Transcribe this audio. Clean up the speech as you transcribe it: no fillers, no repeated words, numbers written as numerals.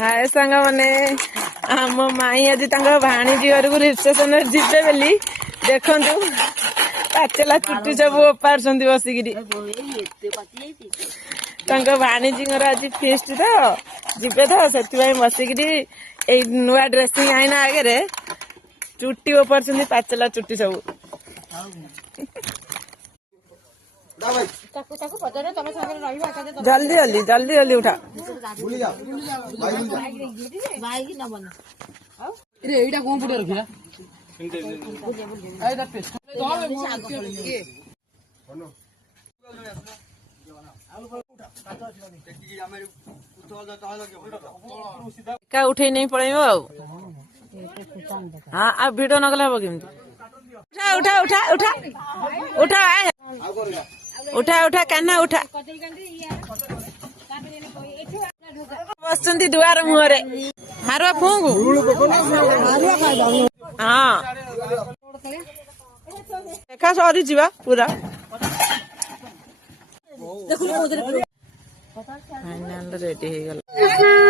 हाय सांग मैंने आम माई आज भाणीजी घर को रिसेप्शन जीवे बोली देखु पाचेला चुट्टी सब ओपार बसिकी भाणीजी आज फिस्ट तो जीवे तो से बसिकी नुआ ड्रेसिंग आईना आगे चुट्टी ओपार पाचेला चुट्टी सब जल्दी जल्दी जल्दी जल्दी उठा क्या उठे नहीं पड़े हाँ आप भिड नगला हम केमती उठा उठा उठा उठा उठा उठा उठा कान्हा उठा बस दुआर मुहर हारुआ फुंगु हाँ देखा सरी जा पूरा फाइनाल रेडी हो गला।